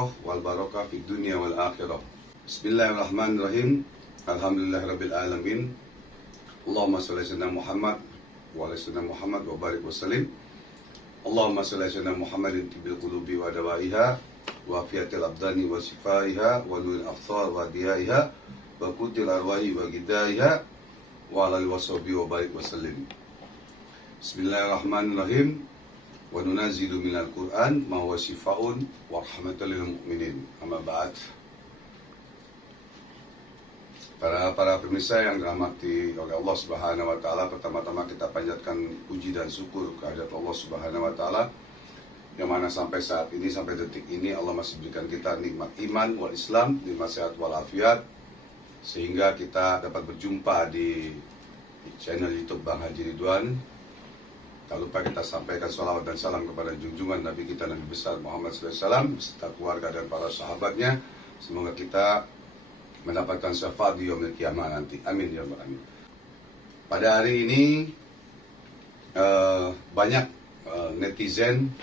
hidayah wal barakah fid dunya wal akhirah. Bismillahirrahmanirrahim. Alhamdulillahirabbil alamin. Allahumma shalli ala sayyidina Muhammad wa ala sayyidina Muhammad wa barik wa sallim. Allahumma shalli ala sayyidina Muhammadin tibil qulubi wa dawaiha wa afiyatil abdani wa shifaiha wa nuril absar wa diyaiha wa qutil arwahi wa gidaiha wa ala washabi wa barik wa sallim. Bismillahirrahmanirrahim. Wa nunazilu minal Qur'an ma huwa shifaa'un wa rahmatan lil mu'minin. Amma ba'd. Para pemirsa yang dirahmati oleh Allah Subhanahu wa taala, pertama-tama kita panjatkan puji dan syukur kehadirat Allah Subhanahu wa taala yang mana sampai saat ini, sampai detik ini Allah masih berikan kita nikmat iman wal Islam, nikmat sehat wal afiat, sehingga kita dapat berjumpa di channel YouTube Bang Haji Ridwan. Tak lupa kita sampaikan salawat dan salam kepada junjungan Nabi kita Nabi besar Muhammad SAW beserta keluarga dan para sahabatnya. Semoga kita mendapatkan syafaat di yaumil kiamah nanti. Amin ya rabbal alamin. Pada hari ini banyak netizen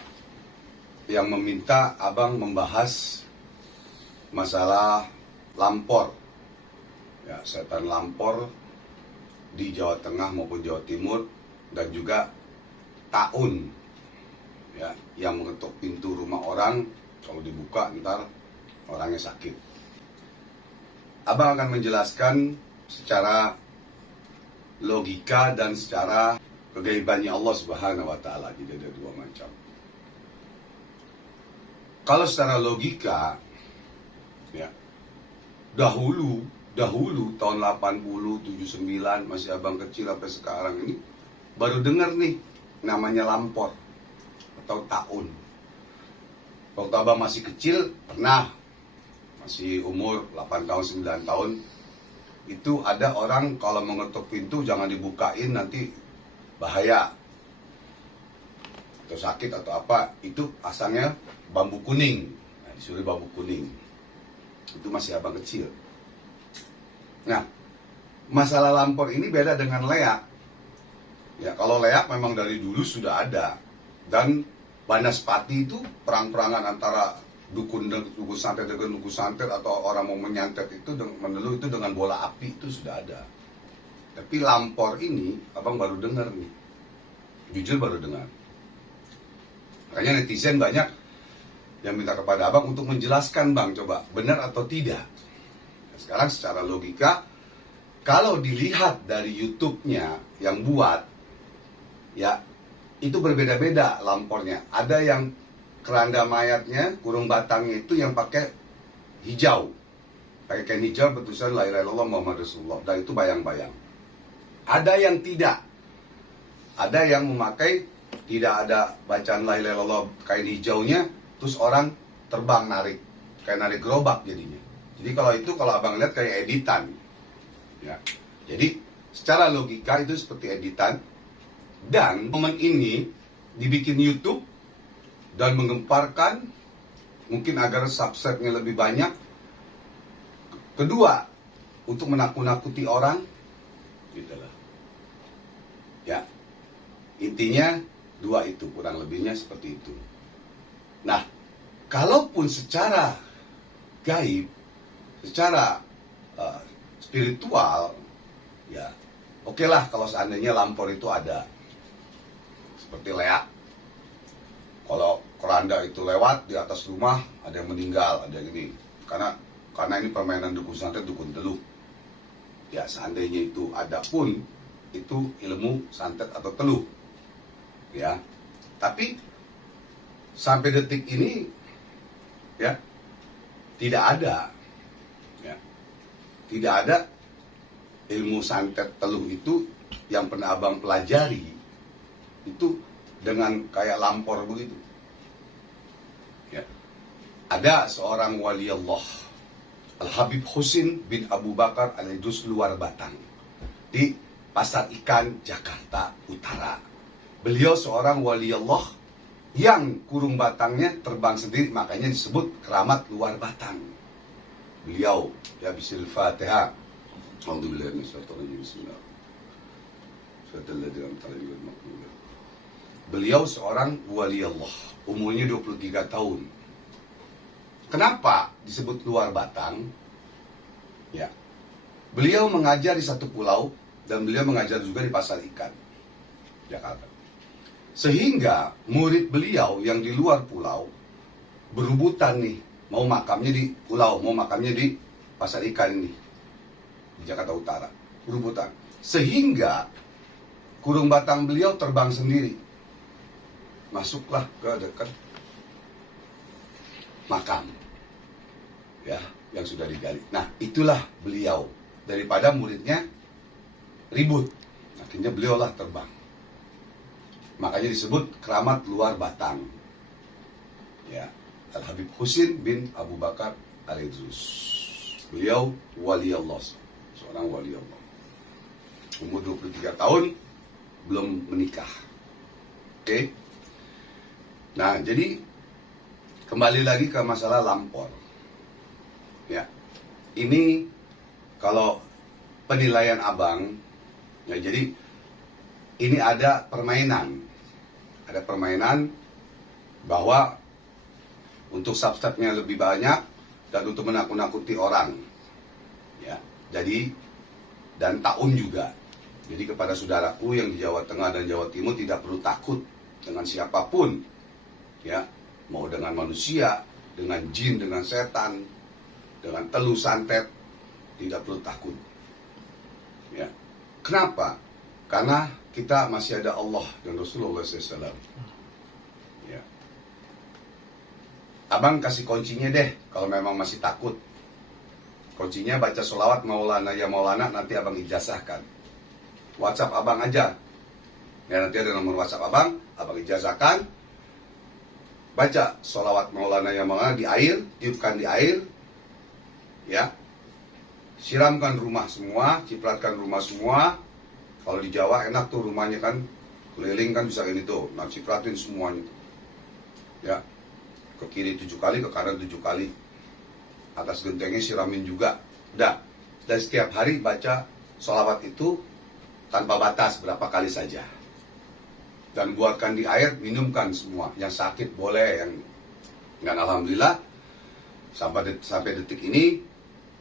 yang meminta abang membahas masalah lampor, ya, setan lampor di Jawa Tengah maupun Jawa Timur, dan juga taun, ya, yang mengetuk pintu rumah orang. Kalau dibuka ntar orangnya sakit. Abang akan menjelaskan secara logika dan secara kegaibannya Allah Subhanahu wa taala. Jadi ada dua macam. Kalau secara logika, ya, dahulu tahun 80, 79, masih abang kecil sampai sekarang ini baru dengar nih namanya lampor atau taun. Waktu abang masih kecil pernah, masih umur 8 tahun, 9 tahun, itu ada orang kalau mengetuk pintu jangan dibukain, nanti bahaya atau sakit atau apa. Itu asalnya bambu kuning, nah, disuruh bambu kuning. Itu masih abang kecil. Nah, masalah lampor ini beda dengan leak. Ya, kalau leak memang dari dulu sudah ada, dan Banaspati itu perang-perangan antara dukun santet dengan dukun santet, atau orang mau menyantet itu menelu itu dengan bola api, itu sudah ada. Tapi lampor ini abang baru dengar nih, jujur baru dengar. Makanya netizen banyak yang minta kepada abang untuk menjelaskan, bang, coba benar atau tidak. Nah, sekarang secara logika, kalau dilihat dari YouTube-nya yang buat, ya, itu berbeda-beda lampornya. Ada yang keranda mayatnya, kurung batangnya itu yang pakai hijau, pakai kain hijau bertulisan la ilaha illallah Muhammad Rasulullah, dan itu bayang-bayang. Ada yang tidak, ada yang memakai tidak ada bacaan la ilaha illallah, kain hijaunya, terus orang terbang narik, kayak narik gerobak jadinya. Jadi kalau abang lihat kayak editan, ya. Jadi secara logika itu seperti editan, dan momen ini dibikin YouTube dan menggemparkan, mungkin agar subscribe-nya lebih banyak. Kedua, untuk menakut-nakuti orang, gitulah. Ya, intinya dua itu, kurang lebihnya seperti itu. Nah, kalaupun secara gaib, secara spiritual, ya, oke lah kalau seandainya lampor itu ada, seperti leak. Kalau keranda itu lewat di atas rumah, ada yang meninggal, ada yang ini. Karena ini permainan dukun santet, dukun teluh. Ya, seandainya itu ada pun, itu ilmu santet atau teluh. Ya. Tapi sampai detik ini, ya, tidak ada. Ya. Tidak ada ilmu santet teluh itu yang pernah abang pelajari itu dengan kayak lampor begitu. Ya. Ada seorang wali Allah, Al-Habib Husin bin Abu Bakar Al-Idrus Luar Batang, di Pasar Ikan, Jakarta Utara. Beliau seorang wali Allah yang kurung batangnya terbang sendiri, makanya disebut keramat luar batang. Beliau, ya, Bismillahirrahmanirrahim. Alhamdulillah, bismillah. Beliau seorang wali Allah, umurnya 23 tahun. Kenapa disebut luar batang? Ya, beliau mengajar di satu pulau dan beliau mengajar juga di Pasar Ikan, Jakarta. Sehingga murid beliau yang di luar pulau berebutan nih, mau makamnya di pulau, mau makamnya di Pasar Ikan ini, di Jakarta Utara, berebutan. Sehingga kurung batang beliau terbang sendiri, masuklah ke dekat makam, ya, yang sudah digali. Nah, itulah beliau. Daripada muridnya ribut, akhirnya beliau lah terbang. Makanya disebut keramat luar batang. Ya, Al-Habib Husin bin Abu Bakar Al-Idrus. Beliau wali Allah, seorang wali Allah. Umur 23 tahun, belum menikah. Oke. Nah, jadi kembali lagi ke masalah lampor. Ya, ini kalau penilaian abang, ya jadi ini ada permainan bahwa untuk substepnya lebih banyak dan untuk menakut-nakuti orang, ya. Jadi dan taun juga. Jadi kepada saudaraku yang di Jawa Tengah dan Jawa Timur tidak perlu takut dengan siapapun, ya, mau dengan manusia, dengan jin, dengan setan, dengan telu santet, tidak perlu takut. Ya. Kenapa? Karena kita masih ada Allah dan Rasulullah SAW. Ya. Abang kasih kuncinya deh kalau memang masih takut. Kuncinya baca sholawat Maulana ya Maulana, nanti abang ijazahkan. WhatsApp abang aja. Ya, nanti ada nomor WhatsApp abang ijazahkan. Baca sholawat Maulana ya Maulana di air, tiupkan di air. Ya. Siramkan rumah semua, cipratkan rumah semua. Kalau di Jawa enak tuh rumahnya kan, keliling kan bisa ini tuh. Nah, cipratin semuanya. Ya. Ke kiri 7 kali, ke kanan 7 kali. Atas gentengnya siramin juga. Udah. Dan setiap hari baca sholawat itu tanpa batas, berapa kali saja. Dan buatkan di air, minumkan semua. Yang sakit boleh, yang enggak, alhamdulillah sampai detik ini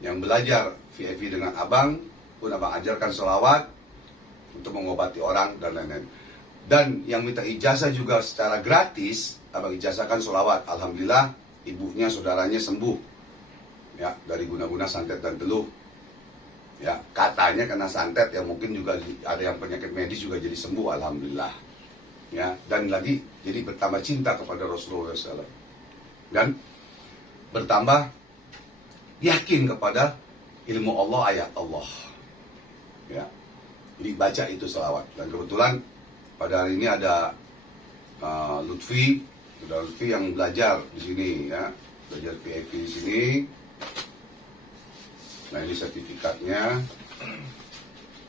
yang belajar VIP dengan abang pun abang ajarkan sholawat untuk mengobati orang dan lain-lain. Dan yang minta ijazah juga secara gratis, abang ijazahkan sholawat. Alhamdulillah ibunya, saudaranya sembuh, ya, dari guna-guna santet dan teluh. Ya, katanya kena santet, yang mungkin juga ada yang penyakit medis juga jadi sembuh, alhamdulillah. Ya, dan lagi jadi bertambah cinta kepada Rasulullah SAW dan bertambah yakin kepada ilmu Allah, ayat Allah. Ya, jadi baca itu selawat. Dan kebetulan pada hari ini ada Lutfi yang belajar di sini, ya, belajar PIP di sini. Nah, ini sertifikatnya.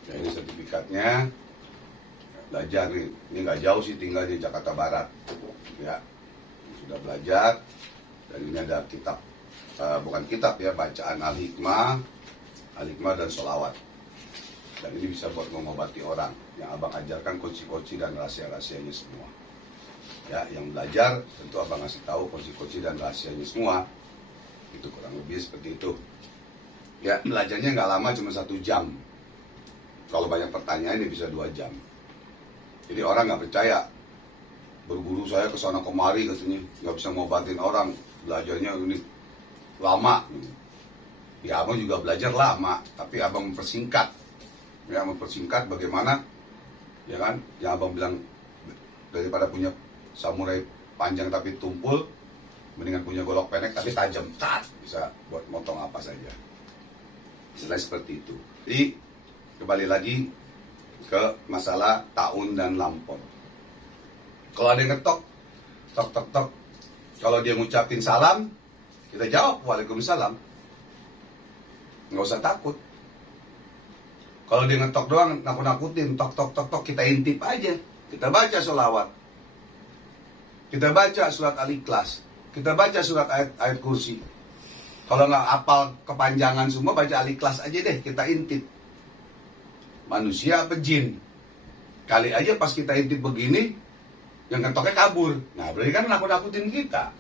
Ya, ini sertifikatnya. Belajar nih. Ini nggak jauh sih, tinggal di Jakarta Barat. Ya, sudah belajar. Dan ini ada kitab, bukan kitab ya, bacaan Al-Hikmah dan sholawat. Dan ini bisa buat mengobati orang. Yang abang ajarkan kunci-kunci dan rahasia-rahasianya semua. Ya, yang belajar tentu abang ngasih tahu kunci-kunci dan rahasianya semua. Itu kurang lebih seperti itu. Ya, belajarnya nggak lama, cuma 1 jam. Kalau banyak pertanyaan ini bisa 2 jam. Jadi orang nggak percaya. Berguru saya ke sana kemari katanya nggak bisa ngobatin orang. Belajarnya ini lama. Ya, abang juga belajar lama, tapi abang mempersingkat. Ya, mempersingkat bagaimana, ya kan? Yang abang bilang, daripada punya samurai panjang tapi tumpul, mendingan punya golok pendek tapi tajam. Bisa buat motong apa saja. Selain seperti itu. Jadi kembali lagi ke masalah taun dan lampor. Kalau ada yang ngetok, tok. Kalau dia ngucapin salam, kita jawab waalaikumsalam. Nggak usah takut. Kalau dia ngetok doang, nakut-nakutin, tok, kita intip aja. Kita baca sholawat. Kita baca surat Al-Ikhlas. Kita baca surat ayat kursi. Kalau nggak hafal kepanjangan semua, baca Al-Ikhlas aja deh, kita intip. Manusia apa jin? Kali aja pas kita intip begini, yang ketoknya kabur. Nah, berarti kan nakut-nakutin kita.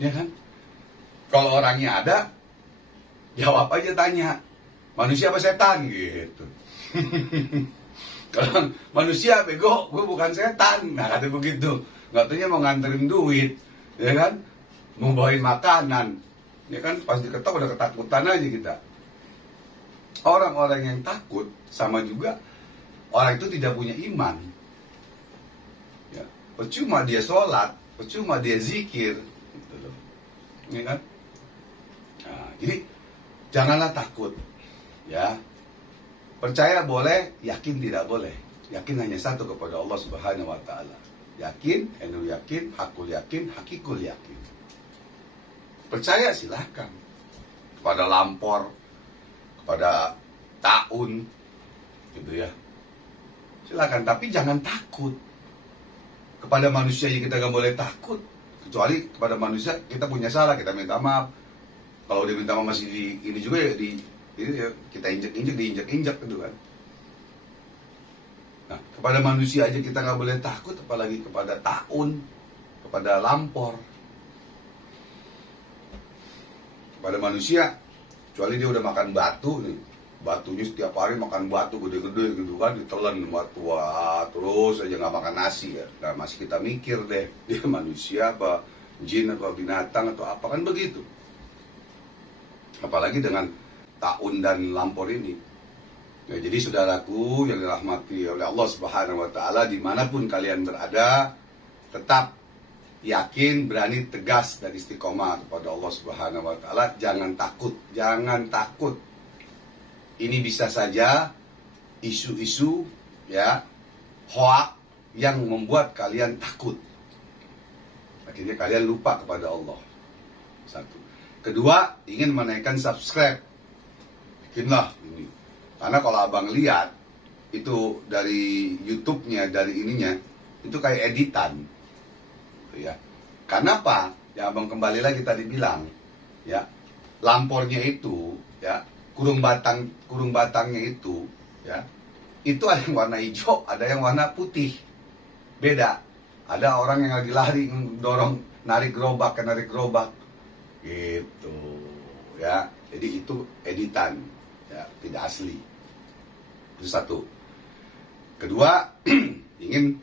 Ya kan? Kalau orangnya ada, jawab aja tanya, manusia apa setan gitu. Kalau manusia bego, gue bukan setan. Nah kata begitu. Katanya mau nganterin duit, ya kan? Mau bawain makanan, ya kan? Pas diketok udah ketakutan aja kita. Orang-orang yang takut sama juga orang itu tidak punya iman. Ya, percuma dia sholat, percuma dia zikir, gitu loh. Ya kan? Nah, jadi janganlah takut, ya. Percaya boleh, yakin tidak boleh. Yakin hanya satu kepada Allah Subhanahu wa Ta'ala. Yakin, ainul yakin, hakul yakin, hakikul yakin. Percaya silahkan kepada lampor, kepada taun, gitu ya. Silakan, tapi jangan takut. Kepada manusia yang kita gak boleh takut, kecuali kepada manusia kita punya salah, kita minta maaf. Kalau dia minta maaf masih di ini juga ya kita injek-injek, diinjek-injek gitu kan. Nah, kepada manusia aja kita nggak boleh takut, apalagi kepada taun, kepada lampor. Kepada manusia, kecuali dia udah makan batu nih, batunya setiap hari makan batu gede-gede gitu kan, ditelan batu, wah, terus aja nggak makan nasi ya. Nah, masih kita mikir deh, dia manusia apa, jin atau binatang atau apa, kan begitu. Apalagi dengan taun dan lampor ini. Ya, jadi saudaraku yang dirahmati oleh Allah Subhanahu wa Ta'ala, dimanapun kalian berada, tetap yakin, berani, tegas dan istiqomah kepada Allah Subhanahu wa Ta'ala. Jangan takut, jangan takut. Ini bisa saja isu-isu ya hoak yang membuat kalian takut. Akhirnya kalian lupa kepada Allah. Satu. Kedua, ingin menaikkan subscribe. Bikinlah ini. Karena kalau abang lihat itu dari YouTube-nya, dari ininya, itu kayak editan. Ya. Karena apa? Ya abang kembali lagi tadi bilang, ya. Lampornya itu, ya, kurung batangnya itu, ya. Itu ada yang warna hijau, ada yang warna putih. Beda. Ada orang yang lagi lari dorong narik gerobak. Gitu. Ya. Jadi itu editan. Ya, tidak asli. Itu satu. Kedua, ingin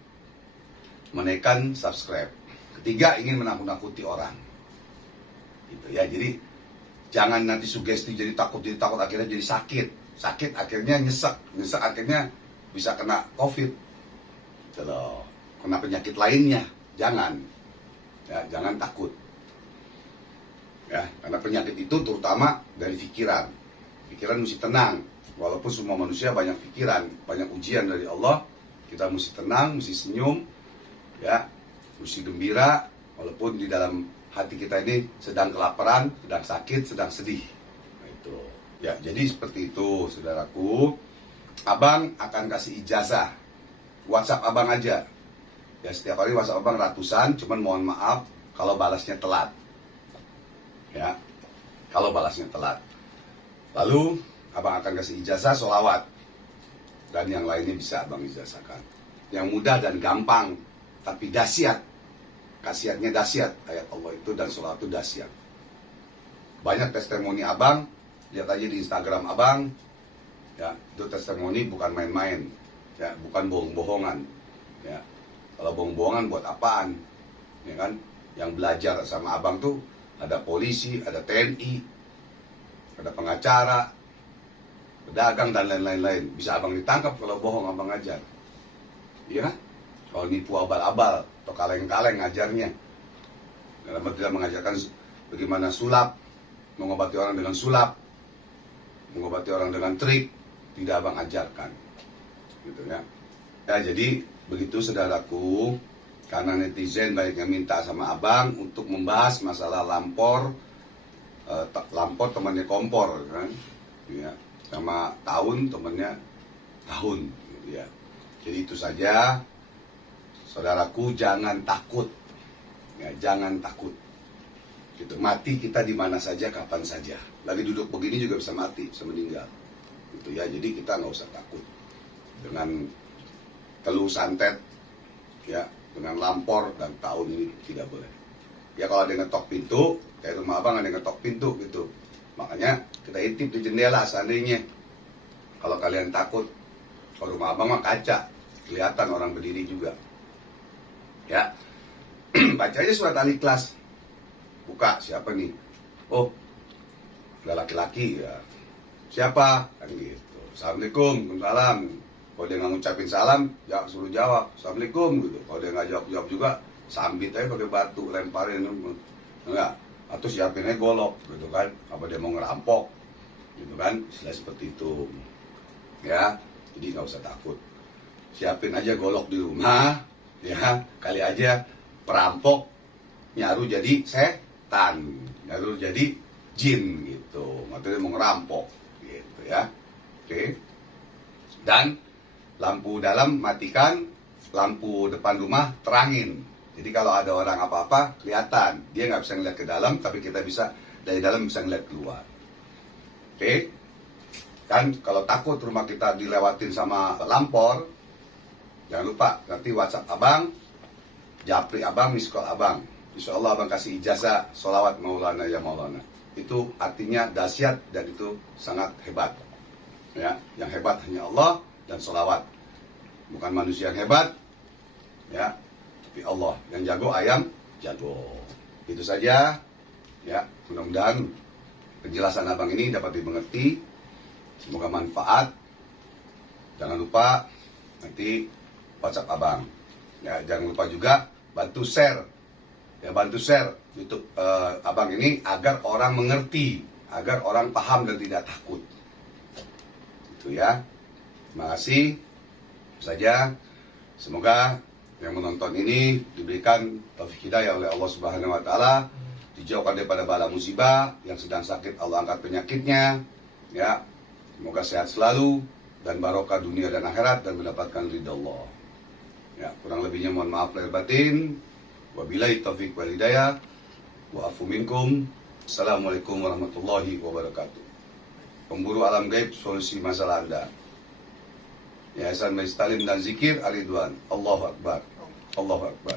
menaikkan subscribe. Ketiga, ingin menakut-nakuti orang. Gitu ya. Jadi jangan nanti sugesti jadi takut akhirnya jadi sakit akhirnya nyesek akhirnya bisa kena COVID. Gitu loh. Kena penyakit lainnya. Jangan. Ya, jangan takut. Ya, karena penyakit itu terutama dari pikiran. Pikiran mesti tenang. Walaupun semua manusia banyak pikiran, banyak ujian dari Allah, kita mesti tenang, mesti senyum, ya, mesti gembira, walaupun di dalam hati kita ini sedang kelaparan, sedang sakit, sedang sedih. Nah, itu. Ya, jadi seperti itu, saudaraku. Abang akan kasih ijazah. WhatsApp abang aja. Ya, setiap hari WhatsApp abang ratusan, cuman mohon maaf kalau balasnya telat. Ya, kalau balasnya telat. Lalu abang akan kasih ijazah sholawat. Dan yang lainnya bisa abang ijazahkan. Yang mudah dan gampang, tapi dahsyat. Khasiatnya dahsyat. Ayat Allah itu dan sholawat itu dahsyat. Banyak testimoni abang. Lihat aja di Instagram abang. Ya, itu testimoni bukan main-main. Ya, bukan bohong-bohongan. Ya, kalau bohong-bohongan buat apaan? Ya kan? Yang belajar sama abang tuh ada polisi, ada TNI, ada pengacara, pedagang dan lain-lain. Bisa abang ditangkap kalau bohong abang ngajar. Iya kan? Kalau nipu abal-abal atau kaleng-kaleng ngajarnya. Dalam arti mengajarkan bagaimana sulap, mengobati orang dengan sulap, mengobati orang dengan trik, tidak abang ajarkan. Gitu ya. Ya, jadi begitu saudaraku. Karena netizen banyak yang minta sama abang untuk membahas masalah lampor temannya kompor kan, ya, sama tahun temannya tahun, gitu ya. Jadi itu saja, saudaraku, jangan takut, ya, jangan takut. Gitu, mati kita di mana saja, kapan saja. Lagi duduk begini juga bisa mati, bisa meninggal. Gitu ya, jadi kita nggak usah takut dengan teluh santet, ya, dengan lampor dan tahun ini tidak boleh. Ya kalau ada yang ngetok pintu, kayak rumah abang ada yang ngetok pintu gitu. Makanya kita intip di jendela seandainya. Kalau kalian takut, kalau rumah abang mah kaca, kelihatan orang berdiri juga. Ya, baca aja surat Al-Ikhlas. Buka, siapa nih? Oh, ada laki-laki ya. Siapa? Kan gitu. Assalamualaikum, waalaikumsalam. Kalau dia nggak ngucapin salam, ya suruh jawab. Assalamualaikum gitu. Kalau dia nggak jawab juga, sambit aja pakai batu, lemparin. Enggak. Atau siapin aja golok gitu kan. Apa dia mau ngerampok gitu kan. Istilah seperti itu. Ya, jadi nggak usah takut. Siapin aja golok di rumah. Ya, kali aja perampok nyaru jadi setan, nyaru jadi jin gitu. Maksudnya mau ngerampok gitu ya. Oke. Dan lampu dalam matikan, lampu depan rumah terangin. Jadi kalau ada orang apa-apa kelihatan. Dia nggak bisa ngeliat ke dalam, tapi kita bisa dari dalam bisa ngeliat keluar. Oke. Dan kalau takut rumah kita dilewatin sama lampor, jangan lupa nanti WhatsApp abang, japri abang, miss call abang. Insya Allah abang kasih ijazah sholawat Maulana ya Maulana. Itu artinya dahsyat dan itu sangat hebat. Ya, yang hebat hanya Allah dan sholawat. Bukan manusia yang hebat, ya, tapi Allah. Yang jago ayam jago. Itu saja. Ya, mudah-mudahan penjelasan abang ini dapat dimengerti. Semoga manfaat. Jangan lupa nanti WhatsApp abang. Ya, jangan lupa juga bantu share. Ya, bantu share YouTube abang ini agar orang mengerti, agar orang paham dan tidak takut. Itu ya. Terima kasih. Saja. Semoga yang menonton ini diberikan taufik hidayah oleh Allah Subhanahu wa taala, dijauhkan daripada bala musibah, yang sedang sakit Allah angkat penyakitnya. Ya. Semoga sehat selalu dan barokah dunia dan akhirat dan mendapatkan ridha Allah. Ya, kurang lebihnya mohon maaf lahir batin. Wabillahi taufiq wal hidayah. Wa afu minkum. Assalamualaikum warahmatullahi wabarakatuh. Pemburu alam gaib, solusi masalah Anda. Yayasan Majlis Talim dan Zikir Al-Ridwan. Allahu Akbar. Allahu Akbar.